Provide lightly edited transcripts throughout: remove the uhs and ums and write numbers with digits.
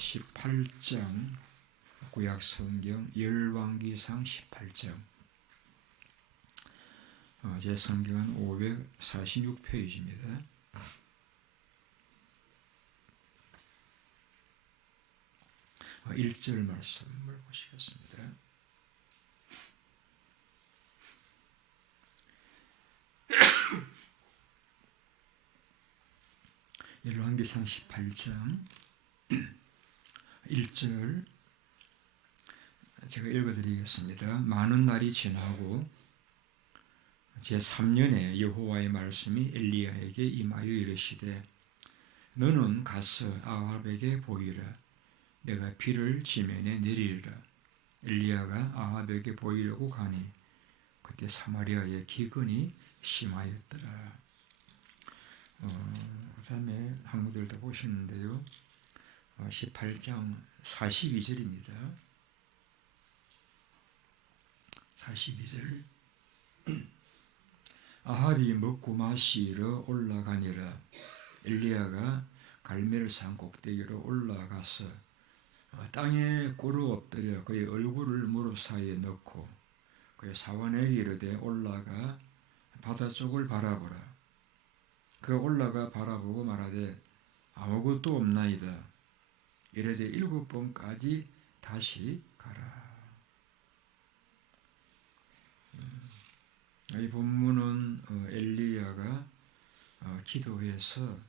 18장 구약성경 열왕기상 18장 제 성경은 546페이지입니다. 어, 1절 말씀을 보시겠습니다. 열왕기상 18장 1절 제가 읽어드리겠습니다. 많은 날이 지나고 제3년에 여호와의 말씀이 엘리야에게 임하여 이르시되 너는 가서 아합에게 보이라. 내가 비를 지면에 내리리라. 엘리야가 아합에게 보이려고 가니 그때 사마리아의 기근이 심하였더라. 그 다음에 한국들 다 보시는데요. 18장 42절입니다. 42절 아합이 먹고 마시러 올라가니라. 엘리야가 갈멜산 꼭대기로 올라가서 땅에 꿇어 엎드려 그의 얼굴을 무릎 사이에 넣고 그의 사원에게 이르되 올라가 바다 쪽을 바라보라. 그 올라가 바라보고 말하되 아무것도 없나이다. 이르되 7번까지 다시 가라. 이 본문은 엘리야가 기도해서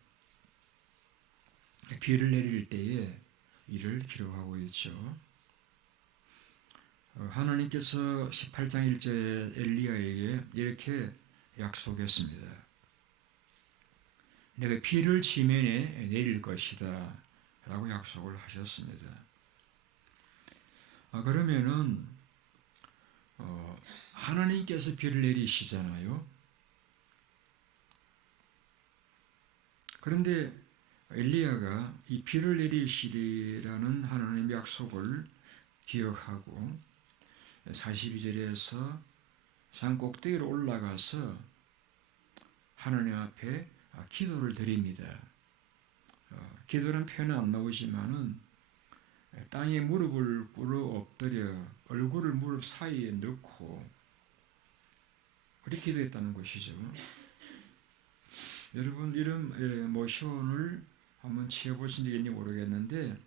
비를 내릴 때에 이를 기록하고 있죠. 하나님께서 18장 1절에 엘리야에게 이렇게 약속했습니다. 내가 비를 지면에 내릴 것이다 라고 약속을 하셨습니다. 그러면은 하나님께서 비를 내리시잖아요. 그런데 엘리야가 이 비를 내리시리라는 하나님의 약속을 기억하고 42절에서 산 꼭대기로 올라가서 하나님 앞에 기도를 드립니다. 기도라는 표현은 안 나오지만은 땅에 무릎을 꿇어 엎드려 얼굴을 무릎 사이에 넣고 그렇게 기도했다는 것이죠. 여러분 이런 모션을 한번 취해보신 적이 있는지 모르겠는데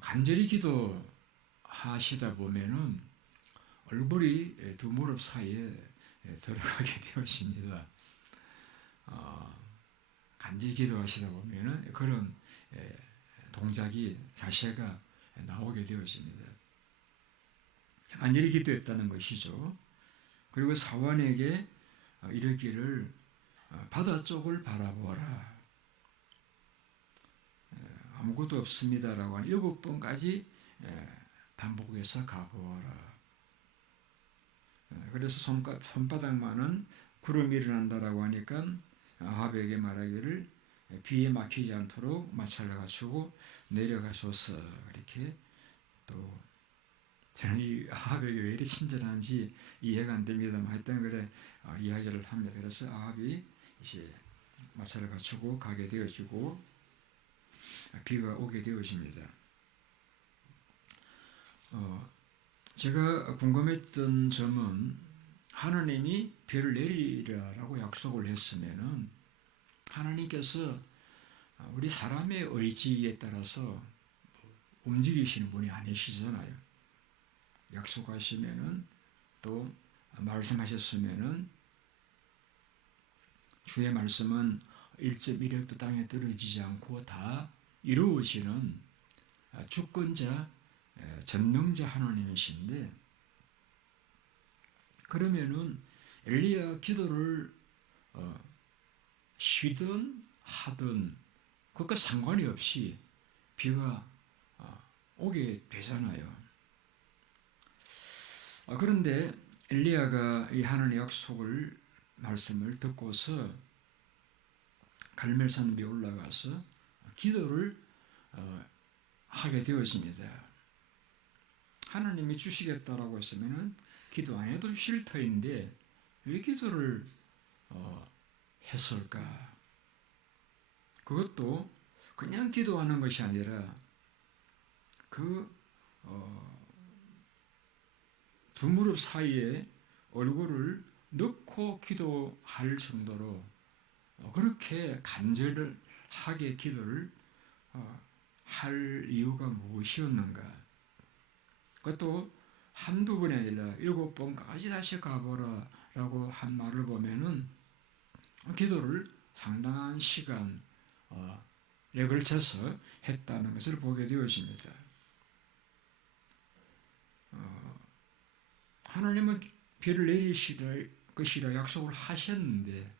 간절히 기도하시다 보면은 얼굴이 두 무릎 사이에 들어가게 되었습니다. 간절히 기도하시다 보면은 그런 동작이 자세가 나오게 되었습니다. 간절히 기도했다는 것이죠. 그리고 사원에게 이르기를 바다 쪽을 바라보라. 아무것도 없습니다라고 한 7번까지 반복해서 가보아라. 그래서 손바닥만은 구름이 일어난다라고 하니까 아합에게 말하기를 비에 막히지 않도록 마찰을 갖추고 내려가소서. 이렇게 또 저는 이 아합에게 왜 이렇게 친절한지 이해가 안 됩니다만 하여튼 그래 이야기를 합니다. 그래서 아합이 이제 마찰을 갖추고 가게 되어지고 비가 오게 되어집니다. 제가 궁금했던 점은 하나님이 비를 내리라라고 약속을 했으면은 하나님께서 우리 사람의 의지에 따라서 움직이시는 분이 아니시잖아요. 약속하시면은 또 말씀하셨으면은 주의 말씀은 1.1획도 땅에 떨어지지 않고 다 이루어지는 주권자, 전능자 하나님이신데 그러면은 엘리야 기도를 쉬든 하든 그것과 상관이 없이 비가 오게 되잖아요. 그런데 엘리야가 이 하나님의 약속을 말씀을 듣고서 갈멜산 위에 올라가서 기도를 하게 되었습니다. 하나님이 주시겠다라고 했으면은 기도 안 해도 쉴 터인데 왜 기도를 했을까? 그것도 그냥 기도하는 것이 아니라 그 두 무릎 사이에 얼굴을 넣고 기도할 정도로 그렇게 간절하게 기도를 할 이유가 무엇이었는가? 그것도 한두 번이 아니라 7번까지 다시 가보라 라고 한 말을 보면은 기도를 상당한 시간에 걸쳐서 했다는 것을 보게 되어집니다. 하나님은 비를 내리실 것이라 약속을 하셨는데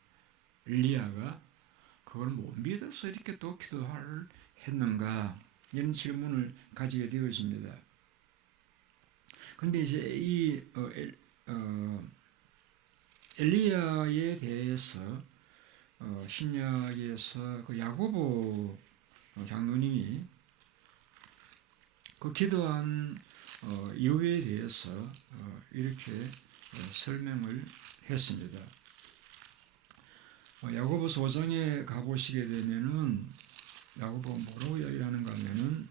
엘리야가 그걸 못 믿어서 이렇게 또 기도를 했는가? 이런 질문을 가지게 되어집니다. 그런데 이제 이 엘리야에 대해서 신약에서 그 야고보 장로님이 그 기도한 이유에 대해서 이렇게 설명을 했습니다. 야고보서 5장에 가보시게 되면은 야고보 뭐라고 이야기를 하는가 하면은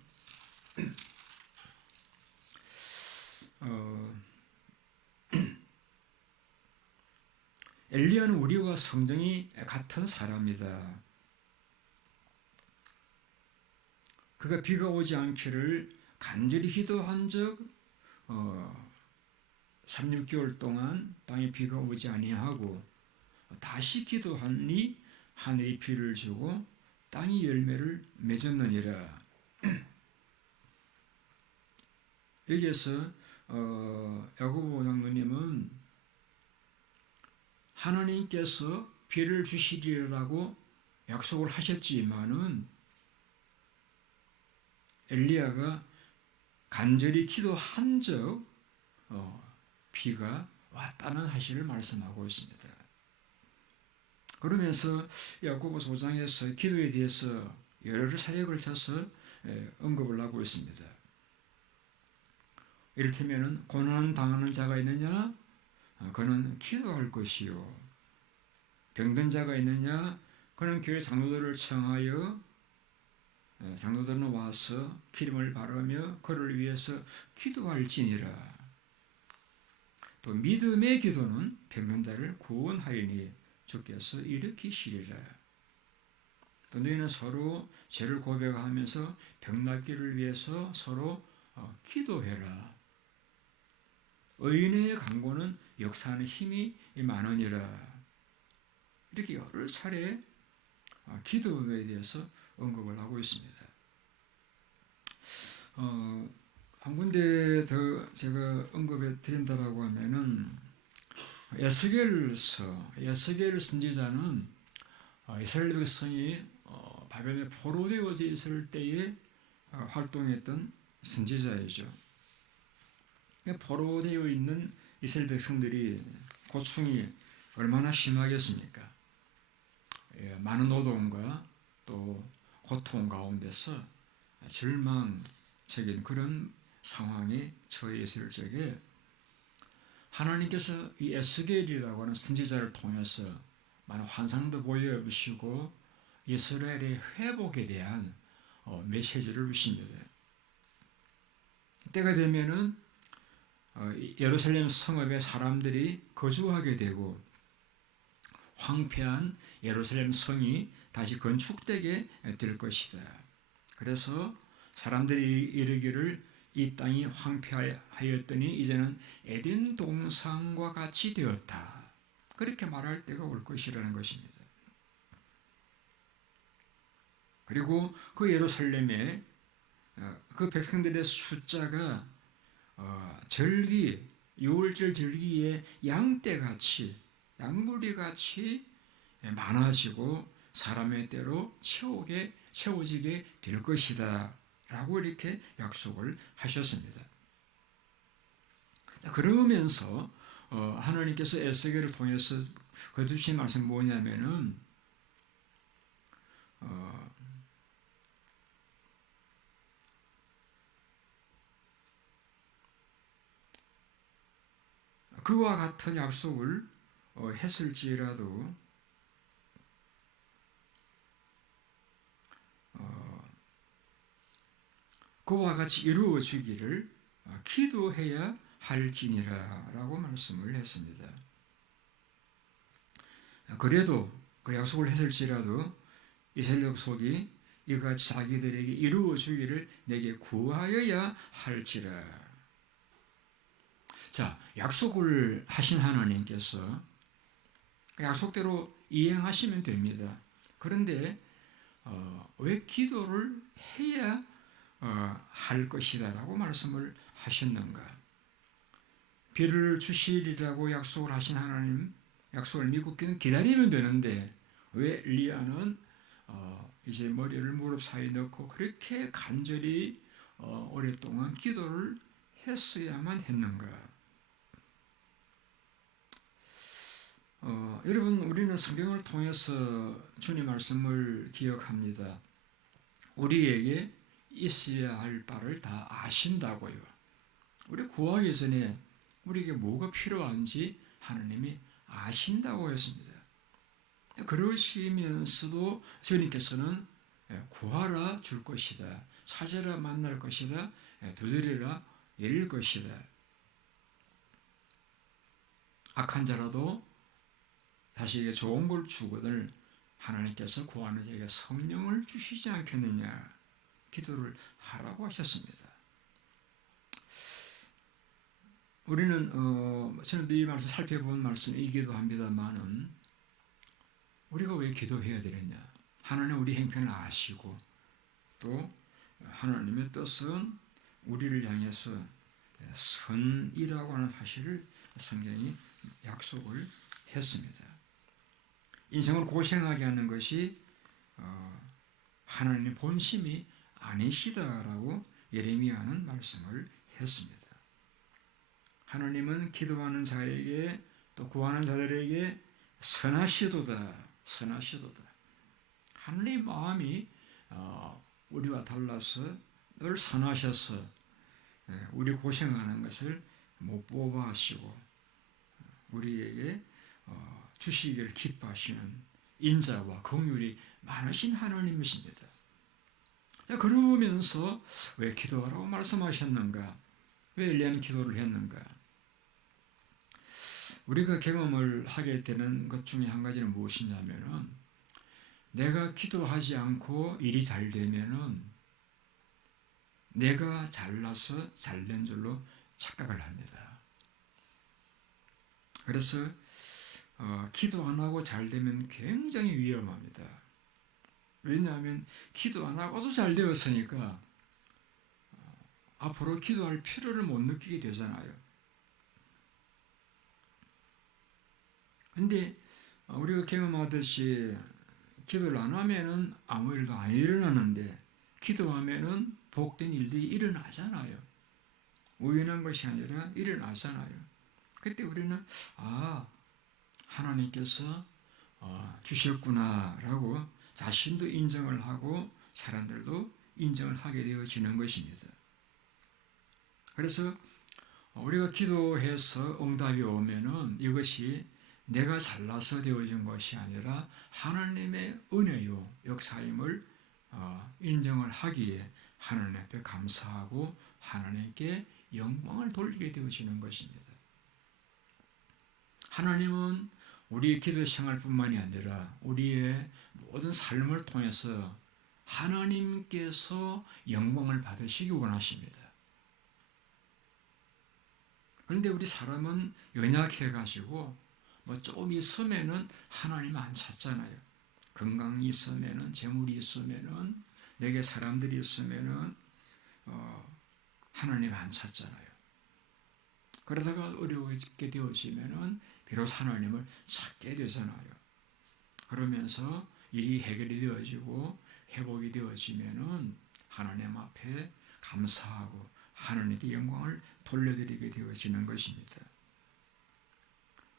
엘리야는 우리와 성정이 같은 사람이다. 그가 비가 오지 않기를 간절히 기도한 적 3, 6개월 동안 땅에 비가 오지 아니하고 다시 기도하니 하늘이 비를 주고 땅이 열매를 맺었느니라. 여기에서 야고보 장로님은 하나님께서 비를 주시리라고 약속을 하셨지만은 엘리야가 간절히 기도한 적 비가 왔다는 사실을 말씀하고 있습니다. 그러면서 야고보서 5장에서 기도에 대해서 여러 차례에 걸쳐서 언급을 하고 있습니다. 이를테면 고난 당하는 자가 있느냐? 그는 기도할 것이요. 병든 자가 있느냐? 그는 교회 장로들을 청하여 장로들은 와서 기름을 바르며 그를 위해서 기도할지니라. 또 믿음의 기도는 병든 자를 구원하리니 주께서 일으키시리라. 또 너희는 서로 죄를 고백하면서 병낫기를 위해서 서로 기도해라. 의인의 간구는 역사하는 힘이 많으니라. 이렇게 여러 차례 기도에 대해서 언급을 하고 있습니다. 한 군데 더 제가 언급해 드린다라고 하면은 에스겔 선지자는 이스라엘 백성이 바벨론에 포로되어져 있을 때에 활동했던 선지자이죠. 포로되어 있는 이스라엘 백성들이 고충이 얼마나 심하겠습니까? 많은 노동과 또 고통 가운데서 절망적인 그런 상황에 처해 있을 적에 하나님께서 이 에스겔이라고 하는 선지자를 통해서 많은 환상도 보여주시고 이스라엘의 회복에 대한 메시지를 주십니다. 때가 되면은 예루살렘 성읍에 사람들이 거주하게 되고 황폐한 예루살렘 성이 다시 건축되게 될 것이다. 그래서 사람들이 이르기를 이 땅이 황폐하였더니 이제는 에덴 동산과 같이 되었다. 그렇게 말할 때가 올 것이라는 것입니다. 그리고 그 예루살렘에 그 백성들의 숫자가 절기, 6월절 절기에 양떼같이 양무리같이 많아지고 사람의 때로 채워지게 될 것이다 라고 이렇게 약속을 하셨습니다. 그러면서 하나님께서 에스겔을 통해서 거두신 말씀이 뭐냐면은 그와 같은 약속을 했을지라도 그와 같이 이루어 주기를 기도해야 할지니라 라고 말씀을 했습니다. 그래도 그 약속을 했을지라도 이스라엘 족속이 이같이 자기들에게 이루어 주기를 내게 구하여야 할지라. 자, 약속을 하신 하나님께서 약속대로 이행하시면 됩니다. 그런데 왜 기도를 해야 할 것이다 라고 말씀을 하셨는가? 비를 주시리라고 약속을 하신 하나님, 약속을 믿고 기다리면 되는데 왜 엘리야는 이제 머리를 무릎 사이에 넣고 그렇게 간절히 오랫동안 기도를 했어야만 했는가? 여러분, 우리는 성경을 통해서 주님 말씀을 기억합니다. 우리에게 있어야 할 바를 다 아신다고요. 우리 구하기 전에 우리에게 뭐가 필요한지 하나님이 아신다고 했습니다. 그러시면서도 주님께서는 구하라 줄 것이다. 찾으라 만날 것이다. 두드리라 열릴 것이다. 악한 자라도 자식에게 좋은 걸 주거늘 하나님께서 구하는 자에게 성령을 주시지 않겠느냐. 기도를 하라고 하셨습니다. 우리는 저는 이 말씀 살펴본 말씀이기도 합니다만은 우리가 왜 기도해야 되느냐? 하나님 우리 형편을 아시고 또 하나님의 뜻은 우리를 향해서 선이라고 하는 사실을 성경이 약속을 했습니다. 인생을 고생하게 하는 것이 하나님의 본심이 아니시다라고 예레미야는 말씀을 했습니다. 하나님은 기도하는 자에게 또 구하는 자들에게 선하시도다. 하나님의 마음이 우리와 달라서 늘 선하셔서 우리 고생하는 것을 못 뽑아하시고 우리에게 주시기를 기뻐하시는 인자와 긍휼이 많으신 하나님이십니다. 그러면서 왜 기도하라고 말씀하셨는가? 왜 엘리야는 기도를 했는가? 우리가 경험을 하게 되는 것 중에 한 가지는 무엇이냐면은 내가 기도하지 않고 일이 잘 되면은 내가 잘나서 잘된 줄로 착각을 합니다. 그래서 기도 안 하고 잘 되면 굉장히 위험합니다. 왜냐하면 기도 안 하고도 잘 되었으니까 앞으로 기도할 필요를 못 느끼게 되잖아요. 근데 우리가 경험하듯이 기도를 안 하면은 아무 일도 안 일어나는데 기도하면은 복된 일들이 일어나잖아요. 우연한 것이 아니라 일어나잖아요. 그때 우리는 하나님께서 주셨구나라고 자신도 인정을 하고 사람들도 인정을 하게 되어지는 것입니다. 그래서 우리가 기도해서 응답이 오면은 이것이 내가 잘나서 되어진 것이 아니라 하나님의 은혜요 역사임을 인정을 하기에 하나님 앞에 감사하고 하나님께 영광을 돌리게 되어지는 것입니다. 하나님은 우리의 기도 생활뿐만이 아니라 우리의 모든 삶을 통해서 하나님께서 영광을 받으시기 원하십니다. 그런데 우리 사람은 연약해가지고 조금 있으면은 하나님 안 찾잖아요. 건강이 있으면은 재물이 있으면은 내게 사람들이 있으면은 하나님 안 찾잖아요. 그러다가 어려워지게 되어지면은 비로소 하나님을 찾게 되잖아요. 그러면서 일이 해결이 되어지고 회복이 되어지면은 하나님 앞에 감사하고 하나님께 영광을 돌려드리게 되어지는 것입니다.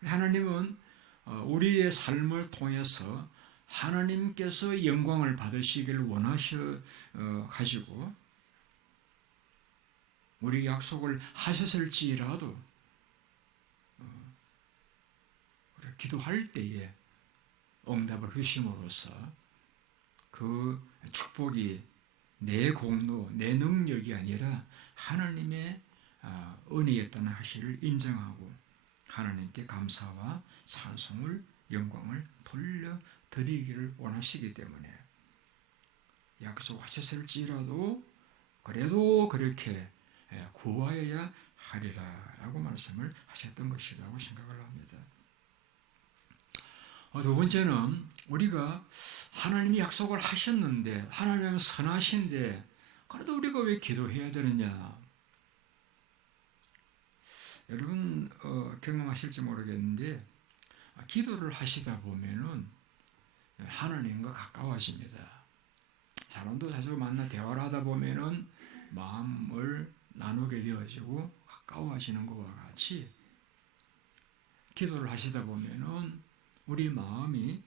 하나님은 우리의 삶을 통해서 하나님께서 영광을 받으시기를 원하셔 가지고 우리 약속을 하셨을지라도 기도할 때에 응답을 하심으로써 그 축복이 내 공로, 내 능력이 아니라 하나님의 은혜였다는 사실을 인정하고 하나님께 감사와 찬송을, 영광을 돌려드리기를 원하시기 때문에 약속하셨을지라도 그래도 그렇게 구하여야 하리라라고 말씀을 하셨던 것이라고 생각을 합니다. 두 번째는 우리가 하나님이 약속을 하셨는데 하나님은 선하신데 그래도 우리가 왜 기도해야 되느냐. 여러분 경험하실지 모르겠는데 기도를 하시다 보면은 하나님과 가까워집니다. 사람도 자주 만나 대화를 하다 보면은 마음을 나누게 되어지고 가까워하시는 것과 같이 기도를 하시다 보면은 우리 마음이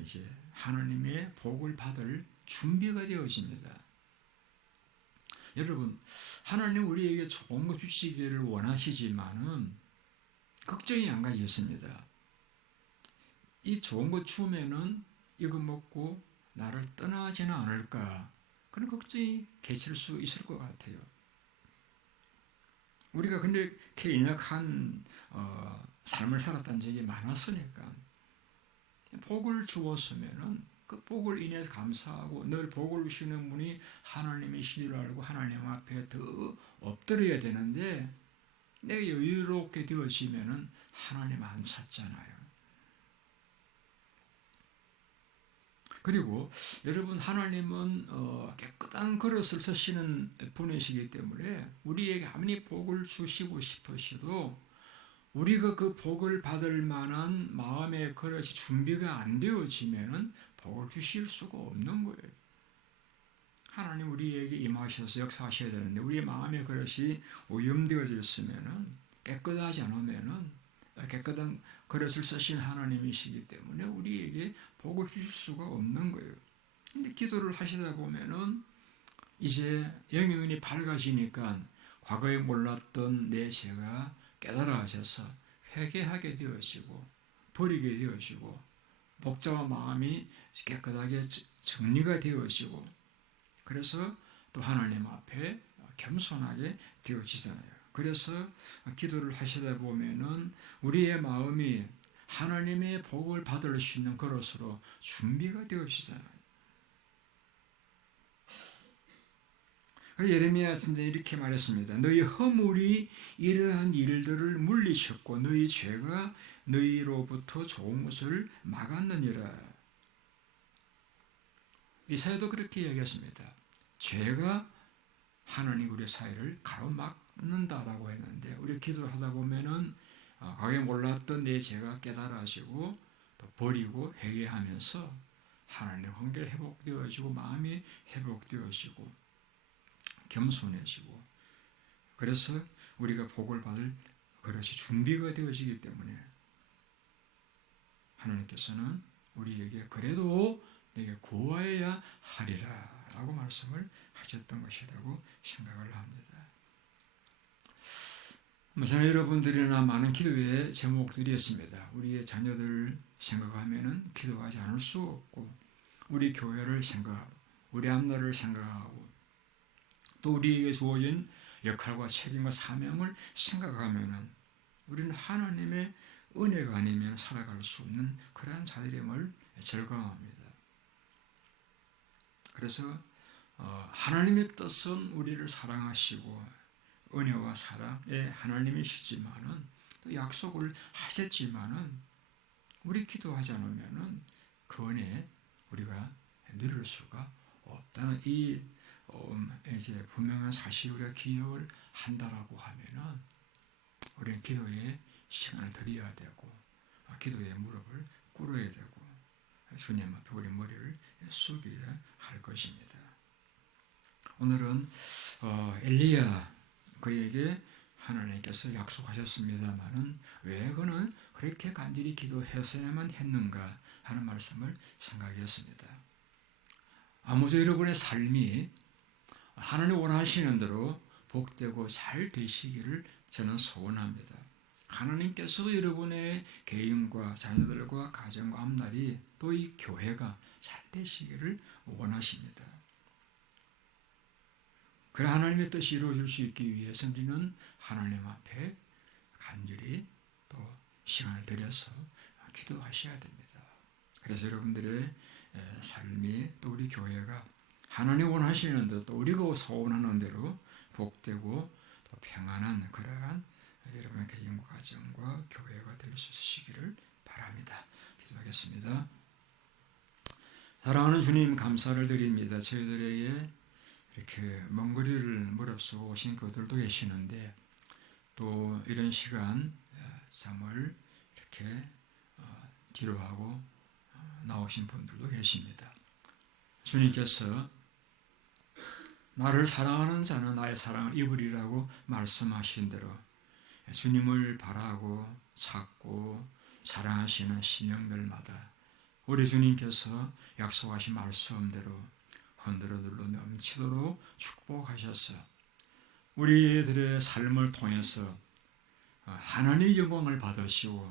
이제 하나님의 복을 받을 준비가 되어집니다. 여러분, 하나님 우리에게 좋은 것 주시기를 원하시지만은 걱정이 한 가지 있습니다. 이 좋은 것 주면은 이거 먹고 나를 떠나지는 않을까 그런 걱정이 계실 수 있을 것 같아요. 우리가 근데 이렇게 연약한 삶을 살았던 적이 많았으니까 복을 주었으면은 그 복을 인해서 감사하고 늘 복을 주시는 분이 하나님이시를 알고 하나님 앞에 더 엎드려야 되는데 내가 여유롭게 되어지면은 하나님 안 찾잖아요. 그리고 여러분 하나님은 깨끗한 그릇을 쓰시는 분이시기 때문에 우리에게 아무리 복을 주시고 싶으셔도 우리가 그 복을 받을 만한 마음의 그릇이 준비가 안 되어지면은 복을 주실 수가 없는 거예요. 하나님 우리에게 임하셔서 역사하셔야 되는데 우리의 마음의 그릇이 오염되어져 있으면은 깨끗하지 않으면은 깨끗한 그릇을 쓰신 하나님이시기 때문에 우리에게 복을 주실 수가 없는 거예요. 근데 기도를 하시다 보면은 이제 영영이 밝아지니까 과거에 몰랐던 내 죄가 깨달아져서 회개하게 되어지고 버리게 되어지고 복잡한 마음이 깨끗하게 정리가 되어지고 그래서 또 하나님 앞에 겸손하게 되어지잖아요. 그래서 기도를 하시다 보면은 우리의 마음이 하나님의 복을 받을 수 있는 그릇으로 준비가 되어지잖아요. 예레미야 선생이 이렇게 말했습니다. 너희 허물이 이러한 일들을 물리셨고 너희 죄가 너희로부터 좋은 것을 막았느니라. 이사야도 그렇게 이야기했습니다. 죄가 하나님 우리 사이를 가로막는다라고 했는데 우리 기도를 하다 보면은 과거에 몰랐던 내 죄가 깨달아지고 또 버리고 회개하면서 하나님 관계가 회복되어지고 마음이 회복되어지고 겸손해지고 그래서 우리가 복을 받을 그릇이 준비가 되어지기 때문에 하나님께서는 우리에게 그래도 내게 구하여야 하리라 라고 말씀을 하셨던 것이라고 생각을 합니다. 저는 여러분들이나 많은 기도의 제목들이 있습니다. 우리의 자녀들 생각하면은 기도하지 않을 수 없고 우리 교회를 생각하고 우리 앞날을 생각하고 또 우리에게 주어진 역할과 책임과 사명을 생각하면은 우리는 하나님의 은혜가 아니면 살아갈 수 없는 그러한 자들임을 절감합니다. 그래서 하나님의 뜻은 우리를 사랑하시고 은혜와 사랑의 하나님이시지만은 또 약속을 하셨지만은 우리 기도하지 않으면은 그 은혜 우리가 누릴 수가 없다는 이 이제 분명한 사실 우리가 기억을 한다라고 하면은 우리는 기도에 시간을 드려야 되고 기도에 무릎을 꿇어야 되고 주님 앞에 우리 머리를 숙여야 할 것입니다. 오늘은 엘리야 그에게 하나님께서 약속하셨습니다마는 왜 그는 그렇게 간절히 기도했어야만 했는가 하는 말씀을 생각했습니다. 아무쪼 여러분의 삶이 하나님 원하시는 대로 복되고 잘 되시기를 저는 소원합니다. 하나님께서도 여러분의 개인과 자녀들과 가정과 앞날이 또 이 교회가 잘 되시기를 원하십니다. 그래 하나님의 뜻이 이루어질 수 있기 위해서 우리는 하나님 앞에 간절히 또 시간을 들여서 기도하셔야 됩니다. 그래서 여러분들의 삶이 또 우리 교회가 하나님 원하시는 대로 또 우리가 소원하는 대로 복되고 또 평안한 그러한 여러분의 개인과 가정과 교회가 될 수 있으시기를 바랍니다. 기도하겠습니다. 사랑하는 주님 감사를 드립니다. 저희들에게 이렇게 먼 거리를 무릅쓰고 오신 교들도 계시는데 또 이런 시간 잠을 이렇게 뒤로하고 나오신 분들도 계십니다. 주님께서 나를 사랑하는 자는 나의 사랑을 입으리라고 말씀하신 대로 주님을 바라고 찾고 사랑하시는 신령들마다 우리 주님께서 약속하신 말씀대로 흔들어들로 넘치도록 축복하셔서 우리들의 삶을 통해서 하나님의 영광을 받으시고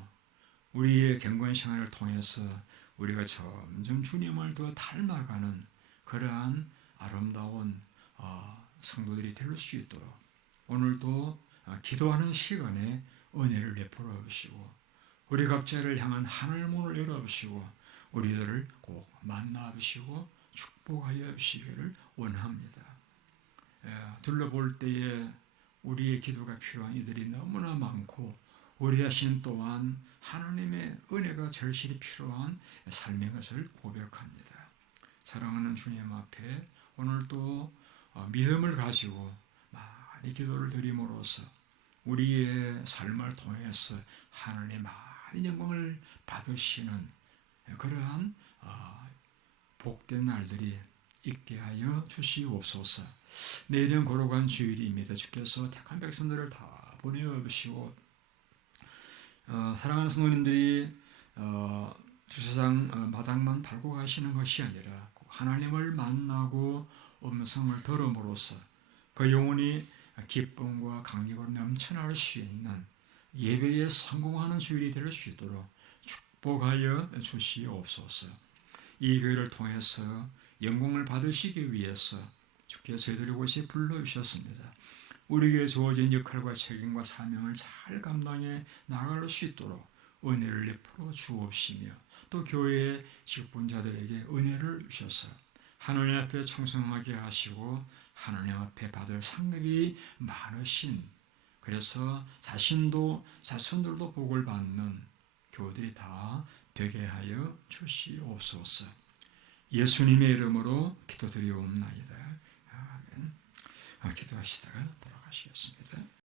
우리의 경건 생활을 통해서 우리가 점점 주님을 더 닮아가는 그러한 아름다운 성도들이 될 수 있도록 오늘도 기도하는 시간에 은혜를 베풀어 주시고 우리 각자를 향한 하늘 문을 열어 주시고 우리들을 꼭 만나 주시고 축복하여 주시기를 원합니다. 둘러볼 때에 우리의 기도가 필요한 이들이 너무나 많고 우리 자신 또한 하나님의 은혜가 절실히 필요한 삶인 것을 고백합니다. 사랑하는 주님 앞에 오늘도 믿음을 가지고 많이 기도를 드림으로써 우리의 삶을 통해서 하나님의 많은 영광을 받으시는 그러한 복된 날들이 있게 하여 주시옵소서. 내일은 거룩한 주일입니다. 주께서 택한 백성들을 다 보내어 주시고 사랑하는 성도님들이 주차장 마당만 밟고 가시는 것이 아니라 하나님을 만나고 음성을 들음으로써 그 영혼이 기쁨과 감격으로 넘쳐날 수 있는 예배에 성공하는 주일이 될 수 있도록 축복하여 주시옵소서. 이 교회를 통해서 영광을 받으시기 위해서 주께서 저희들을 곳에 불러주셨습니다. 우리에게 주어진 역할과 책임과 사명을 잘 감당해 나갈 수 있도록 은혜를 베풀어 주옵시며 또 교회의 직분자들에게 은혜를 주셔서 하나님 앞에 충성하게 하시고 하나님 앞에 받을 상급이 많으신 그래서 자신도 자손들도 복을 받는 교우들이 다 되게 하여 주시옵소서. 예수님의 이름으로 기도드리옵나이다. 아멘. 기도하시다가 돌아가시겠습니다.